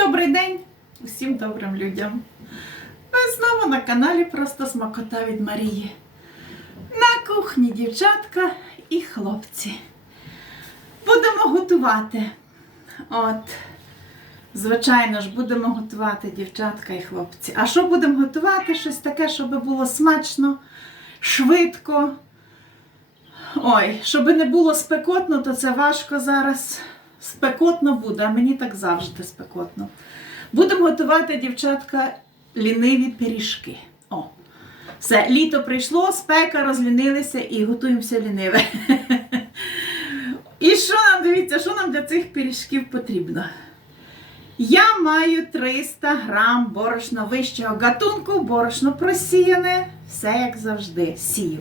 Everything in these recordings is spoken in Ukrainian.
Добрий день усім добрим людям. Ви знову на каналі Просто Смакота від Марії. На кухні дівчатка і хлопці. Будемо готувати. От, звичайно ж, будемо готувати дівчатка і хлопці. А що будемо готувати? Щось таке, щоб було смачно, швидко. Ой, щоб не було спекотно, то це важко зараз. Спекотно буде, а мені так завжди спекотно. Будемо готувати, дівчатка, ліниві пиріжки. О, все, літо прийшло, спека, розлінилися і готуємося ліниве. І що нам, дивіться, що нам для цих пиріжків потрібно? Я маю 300 грам борошна вищого гатунку, борошно просіяне, все як завжди, сію.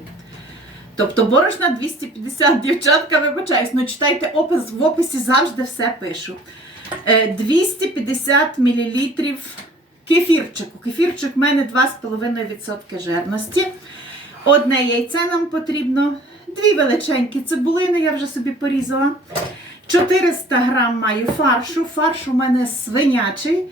Тобто борошна 250, дівчатка, вибачаюсь, ну читайте опис, в описі завжди все пишу. Е, 250 мл кефірчику. Кефірчик в мене 2,5% жирності. Одне яйце нам потрібно. Дві величенькі цибулини, я вже собі порізала. 400 грам маю фаршу. Фарш у мене свинячий.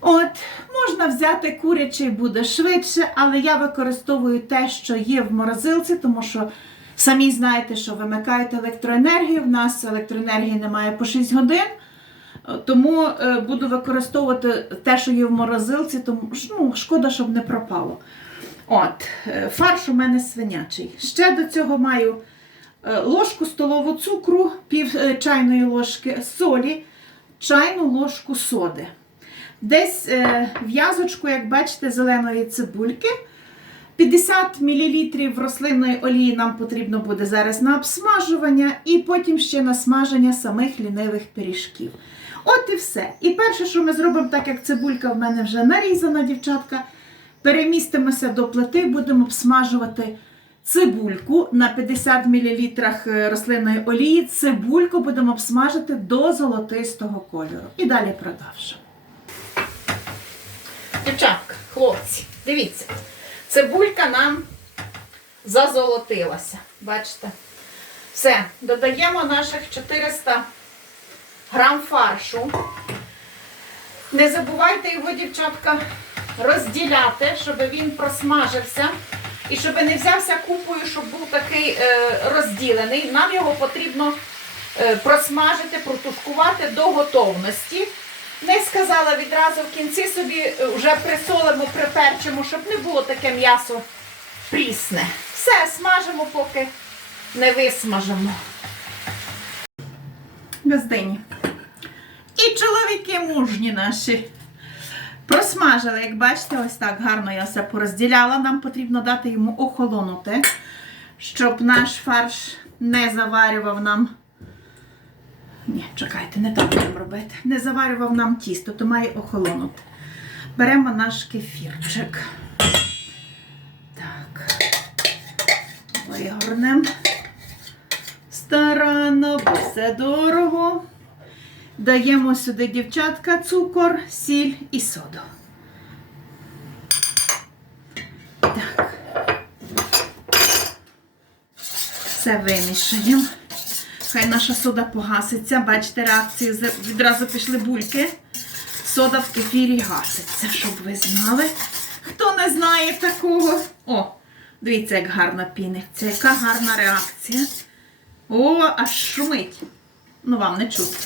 От, можна взяти курячий, буде швидше, але я використовую те, що є в морозилці, тому що самі знаєте, що вимикають електроенергію. В нас електроенергії немає по 6 годин. Тому е, буду використовувати те, що є в морозилці, тому ну, шкода, щоб не пропало. От, е, фарш у мене свинячий. Ще до цього маю е, ложку столову цукру, пів е, чайної ложки солі, чайну ложку соди. Десь е, в'язочку, як бачите, зеленої цибульки. 50 мл рослинної олії нам потрібно буде зараз на обсмажування, і потім ще на смаження самих лінивих пиріжків. От і все. І перше, що ми зробимо, так як цибулька в мене вже нарізана, дівчатка, перемістимося до плити, будемо обсмажувати цибульку на 50 мл рослинної олії. Цибульку будемо обсмажити до золотистого кольору. І далі продовжимо. Дівчатка, хлопці, дивіться, цибулька нам зазолотилася. Бачите? Все, додаємо наших 400 грам фаршу. Не забувайте його, дівчатка, розділяти, щоб він просмажився. І щоб не взявся купою, щоб був такий е, розділений. Нам його потрібно е, просмажити, протушкувати до готовності. Не сказала відразу в кінці собі е, вже присолимо, приперчимо, щоб не було таке м'ясо прісне. Все, смажимо, поки не висмажимо. Газдині. І чоловіки мужні наші. Просмажили, як бачите, ось так гарно я все порозділяла. Нам потрібно дати йому охолонути, щоб наш фарш не заварював нам. Ні, чекайте, не так будемо робити. Не заварював нам тісто, то має охолонути. Беремо наш кефірчик. Так. Вигорнемо старанно, бо все дорого. Даємо сюди, дівчатка, цукор, сіль і соду. Так. Все вимішаємо. Хай наша сода погаситься. Бачите, реакцію відразу пішли бульки. Сода в кефірі гаситься, щоб ви знали. Хто не знає такого. О, дивіться, як гарно піниться. Яка гарна реакція. О, аж шумить. Ну, вам не чути.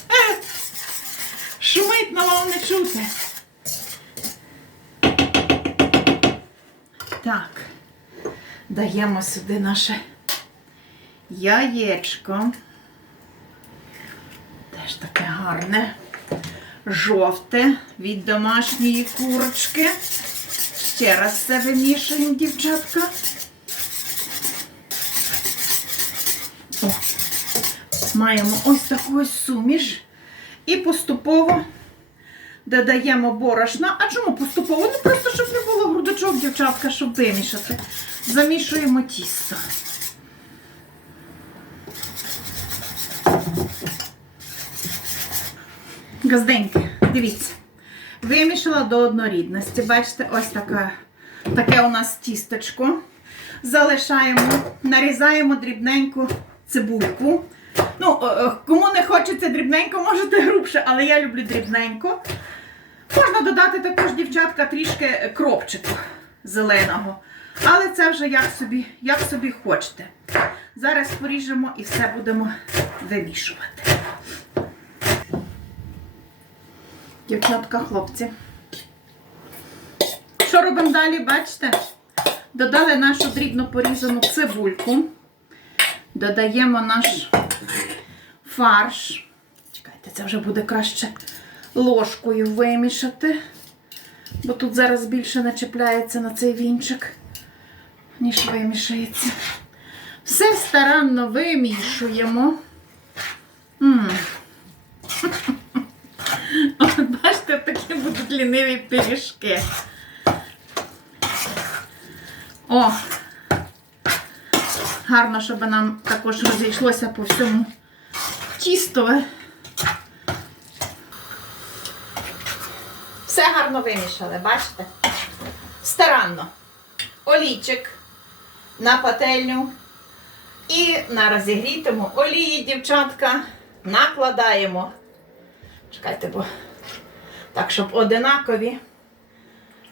Шумить, але вам не чути. Так, даємо сюди наше яєчко. Теж таке гарне, жовте від домашньої курочки. Ще раз все вимішуємо, дівчатка. О, маємо ось таку ось суміш. І поступово додаємо борошна. А чому поступово? Ну просто щоб не було грудочок, дівчатка, щоб вимішати. Замішуємо тісто. Газденьки, дивіться. Вимішала до однорідності. Бачите, ось така, таке у нас тістечко. Залишаємо, нарізаємо дрібненьку цибульку. Ну, е, е, кому не хочеться дрібненько, можете грубше, але я люблю дрібненько. Можна додати також, дівчатка, трішки кропчику зеленого. Але це вже як собі, як собі хочете. Зараз поріжемо і все будемо вимішувати. Дівчатка, хлопці. Що робимо далі? Бачите? Додали нашу дрібно порізану цибульку. Додаємо наш фарш. Чекайте, це вже буде краще ложкою вимішати, бо тут зараз більше начепляється на цей вінчик, ніж вимішається. Все старанно вимішуємо. М. ліниві пиріжки. О! Гарно, щоб нам також розійшлося по всьому тістове. Все гарно вимішали, бачите? Старанно. Олійчик на пательню. І на розігрітому олії, дівчатка, накладаємо. Чекайте, бо так, щоб одинакові.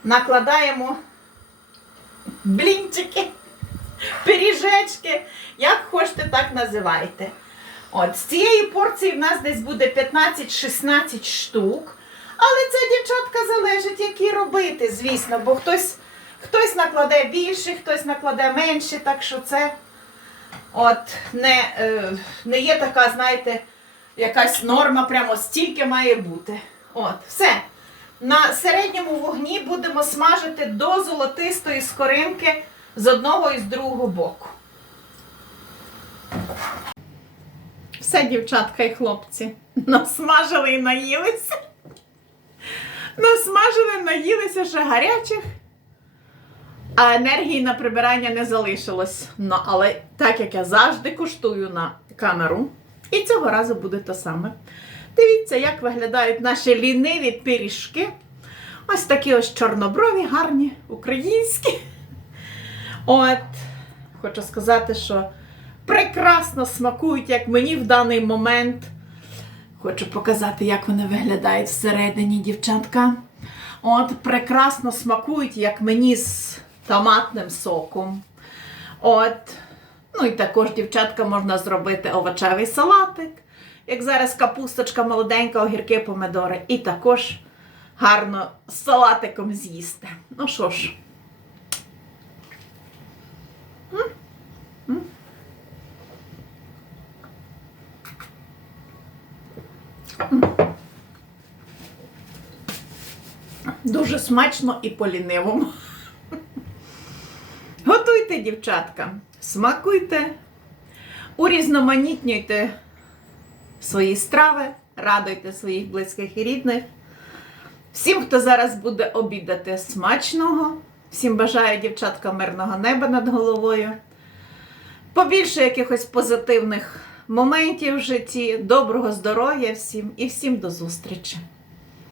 Накладаємо блінчики, пиріжечки, як хочете, так називайте. От, з цієї порції в нас десь буде 15-16 штук. Але це, дівчатка, залежить, які робити, звісно, бо хтось, хтось накладе більше, хтось накладе менше, так що це от не, е, не є така, знаєте, якась норма, прямо стільки має бути. От, все. На середньому вогні будемо смажити до золотистої скоринки з одного і з другого боку. Все, дівчатка і хлопці, насмажили і наїлися. Насмажили, наїлися ще гарячих, а енергії на прибирання не залишилось. Ну, але так як я завжди куштую на камеру, і цього разу буде те саме. Дивіться, як виглядають наші ліниві пиріжки. Ось такі ось чорноброві, гарні, українські. От, хочу сказати, що прекрасно смакують, як мені в даний момент. Хочу показати, як вони виглядають всередині, дівчатка. От, прекрасно смакують, як мені з томатним соком. От. Ну і також, дівчатка, можна зробити овочевий салатик. Як зараз капусточка молоденька, огірки, помидори. І також гарно з салатиком з'їсти. Ну що ж. Дуже смачно і по-лінивому. Дівчатка, смакуйте, урізноманітнюйте свої страви, радуйте своїх близьких і рідних. Всім, хто зараз буде обідати смачного, всім бажаю, дівчатка, мирного неба над головою. Побільше якихось позитивних моментів в житті, доброго здоров'я всім і всім до зустрічі!